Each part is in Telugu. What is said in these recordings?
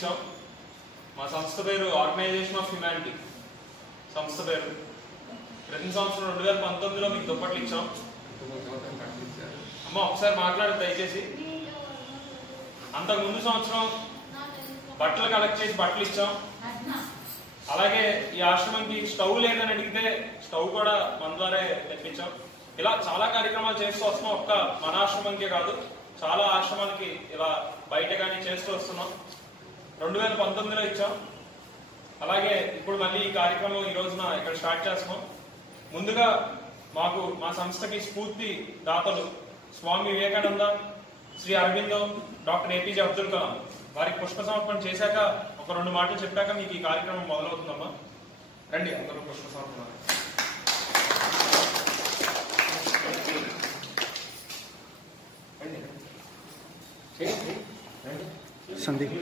ఇచ్చాం. మా సంస్థ పేరు ఆర్గనైజేషన్ ఆఫ్ హ్యుమానిటీ సంస్థ పేరు. ప్రతి సంవత్సరం 2019లో మీకు దుప్పట్లు ఇచ్చాం. అమ్మ ఒకసారి మాట్లాడు దయచేసి. అంతకు ముందు సంవత్సరం బట్టలు కలెక్ట్ చేసి బట్టలు ఇచ్చాం. అలాగే ఈ ఆశ్రమంకి స్టవ్ లేదని అడిగితే స్టవ్ కూడా మన ద్వారా తెప్పించాం. ఇలా చాలా కార్యక్రమాలు చేస్తూ వస్తున్నాం. ఒక్క మన ఆశ్రమంకే కాదు, చాలా ఆశ్రమాలకి ఇలా బయట కానీ చేస్తూ వస్తున్నాం. 2019లో ఇచ్చాం. అలాగే ఇప్పుడు మళ్ళీ ఈ కార్యక్రమం ఈ రోజున ఇక్కడ స్టార్ట్ చేస్తున్నాం. ముందుగా మా సంస్థకి స్ఫూర్తి దాతలు స్వామి వివేకానంద, శ్రీ అరవిందో, డాక్టర్ ఏపీజే అబ్దుల్ కలాం వారికి పుష్ప సమర్పణ చేశాక ఒక 2 మాటలు చెప్పాక మీకు ఈ కార్యక్రమం మొదలవుతుందమ్మా. రండి అందరూ పుష్ప సమర్పణ. సందీప్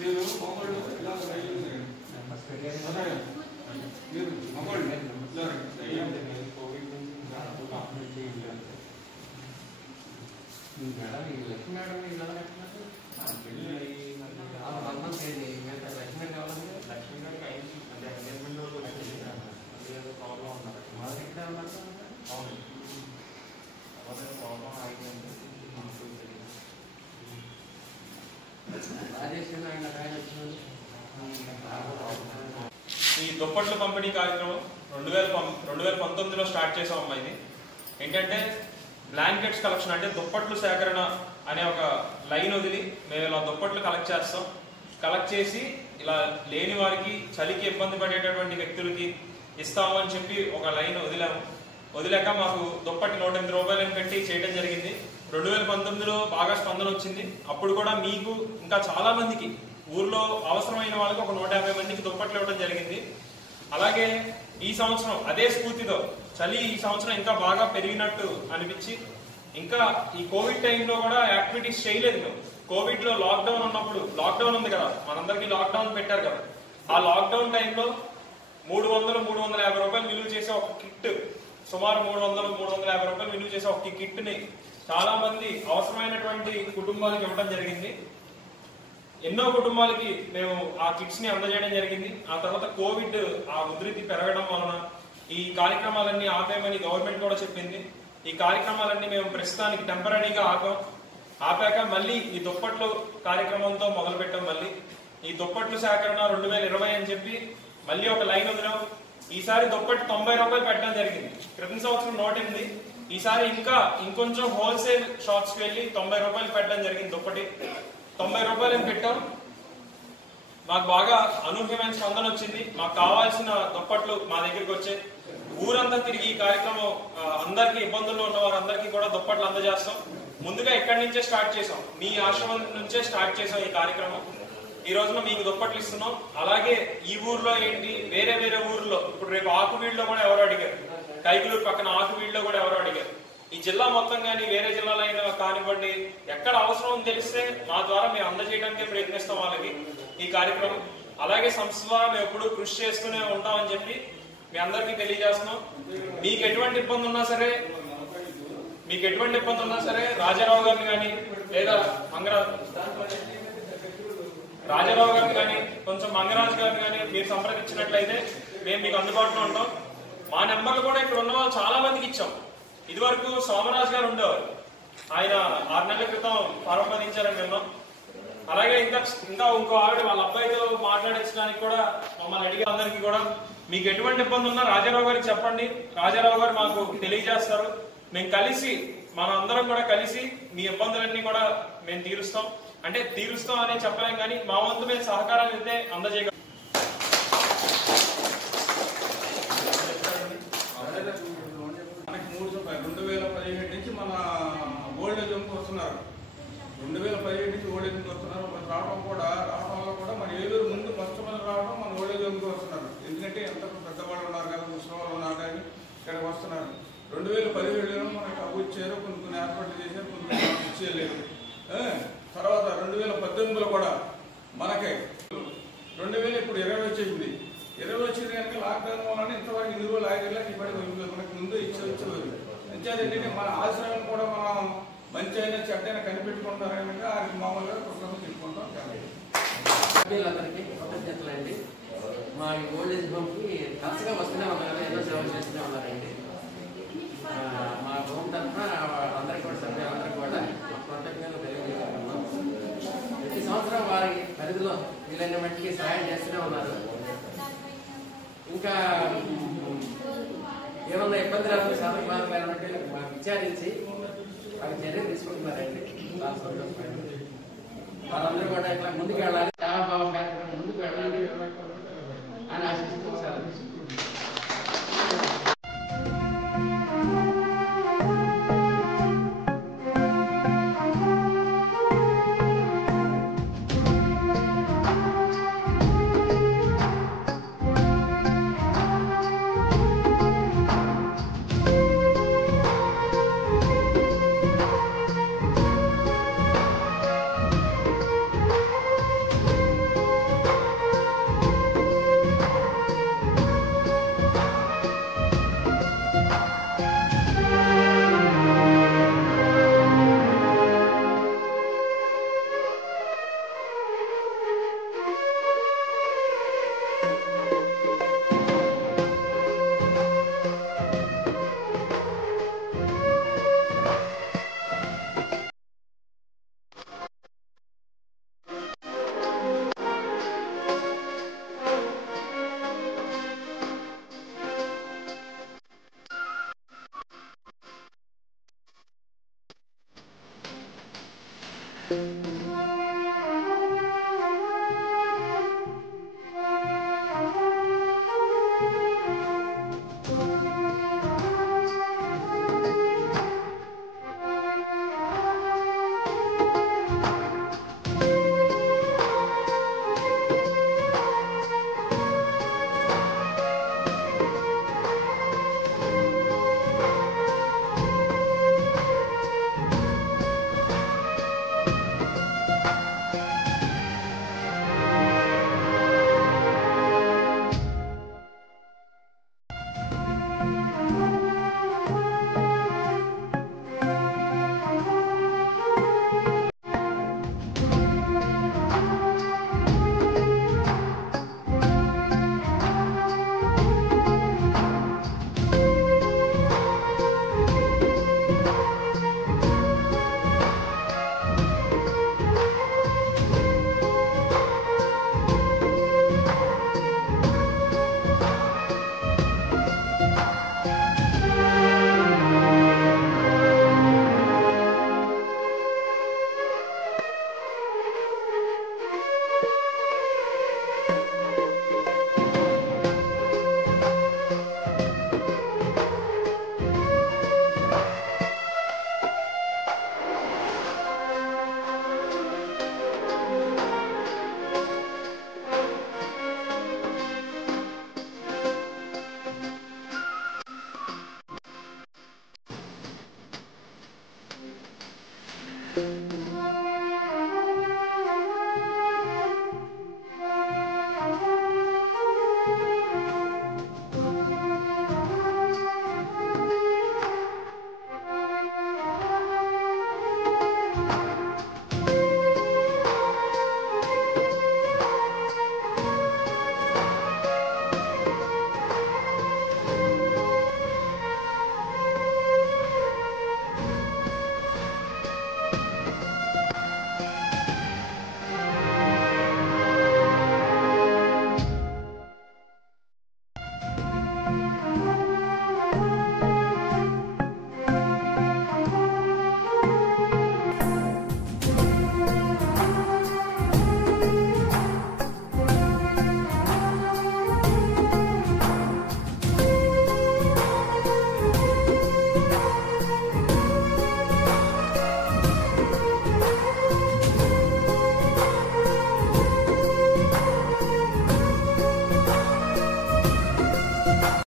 మీరు మొబైల్ ఇలా మీరు మొబైల్ కోవిడ్ నుంచి లక్ష్మీ మేడం ఇలా లక్ష్మీ కావాలంటే లక్ష్మీ గారికి అయింది అంటే ఎంగేజ్మెంట్ వరకు అదే ప్రాబ్లం ఉన్నారు మా దగ్గర అవును ప్రాబ్లం ఆగిందంటే ఈ దుప్పట్ల పంపిణీ కార్యక్రమం 2019లో స్టార్ట్ చేసాం అమ్మా. ఇది ఏంటంటే బ్లాంకెట్స్ కలెక్షన్, అంటే దుప్పట్లు సేకరణ అనే ఒక లైన్ వదిలి మేము ఇలా దుప్పట్లు కలెక్ట్ చేస్తాం. కలెక్ట్ చేసి ఇలా లేని వారికి, చలికి ఇబ్బంది పడేటటువంటి వ్యక్తులకి ఇస్తామని చెప్పి ఒక లైన్ వదిలాక మాకు దుప్పటి 108 రూపాయలని పెట్టి చేయడం జరిగింది. 2019లో బాగా స్పందన వచ్చింది. అప్పుడు కూడా మీకు ఇంకా చాలా మందికి ఊర్లో అవసరమైన వాళ్ళకి ఒక 150 మందికి దుప్పట్లు ఇవ్వడం జరిగింది. అలాగే ఈ సంవత్సరం అదే స్ఫూర్తితో చలి ఈ సంవత్సరం ఇంకా బాగా పెరిగినట్టు అనిపించి ఇంకా ఈ కోవిడ్ టైంలో కూడా యాక్టివిటీస్ చేయలేదు మేము. కోవిడ్ లో లాక్డౌన్ ఉన్నప్పుడు, లాక్డౌన్ ఉంది కదా మనందరికీ, లాక్డౌన్ పెట్టారు కదా, ఆ లాక్డౌన్ టైంలో 300-350 రూపాయలు విలువ చేసే ఒక కిట్, సుమారు 300-350 రూపాయలు విలువ చేసే ఒక కిట్ ని చాలా మంది అవసరమైనటువంటి కుటుంబాలకు ఇవ్వడం జరిగింది. ఎన్నో కుటుంబాలకి మేము ఆ కిట్స్ ని అందజేయడం జరిగింది. ఆ తర్వాత కోవిడ్ ఆ ఉధృతి పెరగడం వలన ఈ కార్యక్రమాలన్నీ ఆపేయమని గవర్నమెంట్ కూడా చెప్పింది. ఈ కార్యక్రమాలన్నీ మేము ప్రస్తుతానికి టెంపరీగా ఆపాక మళ్ళీ ఈ దుప్పట్లు కార్యక్రమంతో మొదలు పెట్టాం. మళ్ళీ ఈ దుప్పట్లు సేకరణ 2020 అని చెప్పి మళ్ళీ ఒక లైన్ వదిలాం. ఈసారి దుప్పటి 90 రూపాయలు పెట్టడం జరిగింది. క్రితం సంవత్సరం 108, ఈసారి ఇంకొంచెం హోల్సేల్ షాప్స్ కి వెళ్ళి 90 రూపాయలు పెట్టడం జరిగింది. దుప్పటి 90 రూపాయలు పెట్టాం. మాకు బాగా అనూహ్యమైన స్పందన వచ్చింది. మాకు కావాల్సిన దుప్పట్లు మా దగ్గరికి వచ్చాయి. ఊరంతా తిరిగి ఈ కార్యక్రమం అందరికీ, ఇబ్బందుల్లో ఉన్న వారందరికీ కూడా దుప్పట్లు అందజేస్తాం. ముందుగా ఇక్కడి నుంచే స్టార్ట్ చేసాం, మీ ఆశ్రమం నుంచే స్టార్ట్ చేసాం ఈ కార్యక్రమం. ఈ రోజున మీకు దుప్పట్లు ఇస్తున్నాం. అలాగే ఈ ఊర్లో ఏంటి, వేరే ఊర్లో ఇప్పుడు రేపు ఆకువీడులో కూడా ఎవరు అడిగారు, కైకులూరు పక్కన ఆకువీడులో కూడా ఎవరు అడిగారు. ఈ జిల్లా మొత్తం కానీ వేరే జిల్లాలో అయినా కానివ్వండి, ఎక్కడ అవసరం తెలిస్తే మా ద్వారా మేము అందజేయడానికే ప్రయత్నిస్తాం వాళ్ళకి ఈ కార్యక్రమం. అలాగే సంస్థ ద్వారా మేము ఎప్పుడూ కృషి చేస్తూనే ఉంటామని చెప్పి మీ అందరికీ తెలియజేస్తున్నాం. మీకు ఎటువంటి ఇబ్బంది ఉన్నా సరే రాజారావు గారిని కానీ లేదా రాజారావు గారిని కానీ కొంచెం మంగరాజు గారిని కానీ మీరు సంప్రదించినట్లయితే మేము మీకు అందుబాటులో ఉంటాం. మా నెంబర్లు కూడా ఇక్కడ ఉన్న వాళ్ళు చాలా మందికి ఇచ్చాం. ఇదివరకు సోమరాజు గారు ఉండేవారు, ఆయన 6 నెలల క్రితం ప్రారంభించారని విన్నాం. అలాగే ఇంకా ఇంకో ఆవిడ వాళ్ళ అబ్బాయితో మాట్లాడించడానికి కూడా మమ్మల్ని అడిగే అందరికీ కూడా మీకు ఎటువంటి ఇబ్బంది ఉన్నా రాజారావు గారికి చెప్పండి, రాజారావు గారు మాకు తెలియజేస్తారు. మేము కలిసి మన అందరం కూడా కలిసి మీ ఇబ్బందులన్నీ కూడా మేము తీరుస్తాం అనే చెప్పలేం, కానీ మా వంతు మేము సహకారాన్ని అయితే అందజేయగలం. మనకి 2017 నుంచి మన ఓల్డ్ ఏజ్ హోమ్కి వస్తున్నారు. 2017 నుంచి ఓల్డ్ ఏజ్కి వస్తున్నారు. రావడం వల్ల కూడా మన ఏలూరు ముందు ఫస్ట్ మంది రావడం మన ఓల్డ్ ఏజ్ హోమ్కి వస్తున్నారు. ఎందుకంటే ఎంత పెద్దవాళ్ళు ఉన్నారు కదా, ముసలి వాళ్ళు ఉన్నారు కానీ ఇక్కడికి వస్తున్నారు. 2017లో మనకు అవి ఇచ్చారు, కొన్ని ఏర్పాట్లు చేశారు, కొన్ని ఇచ్చేయలేదు. తర్వాత 2018లో కూడా మనకి 2000 ఇప్పుడు 20 వచ్చేసింది. 20 వచ్చింది కనుక లాక్డౌన్ వల్ల ఇంతవరకు 2 రోజులు ఆగేలా మనకు ముందు ఇచ్చేవారు. ఏంటంటే మన ఆశ్రమం కూడా మనం మంచి అయినా చెడ్డైనా కనిపెట్టుకుంటారు కనుక అది మామూలుగా పుస్తకం తీసుకుంటాం. అందరికీ కృతజ్ఞతలండి. మా ఓల్డ్ ఏజ్ హోమ్కి తరచుగా వస్తూనే ఉన్నారు, ఏదో సేవలు చేస్తూనే ఉన్నారండి. మా హోమ్ తరఫున అందరికీ కూడా సభ్యులందరికీ కూడా కృతజ్ఞతలు తెలియజేస్తున్నాం. ప్రతి సంవత్సరం వారి పరిధిలో వీలైన మట్టికి సహాయం చేస్తూనే ఉన్నారు. ఇంకా ఏమన్నా ఇబ్బంది రాకుండా శాతం బాధపడినట్టు విచారించి వారి చర్యలు తీసుకుంటున్నారండి. వాళ్ళందరూ కూడా ఇట్లా ముందుకు వెళ్ళాలి, సేవాభావం ముందుకు వెళ్ళాలి అని ఆశిస్తూ సెలవు.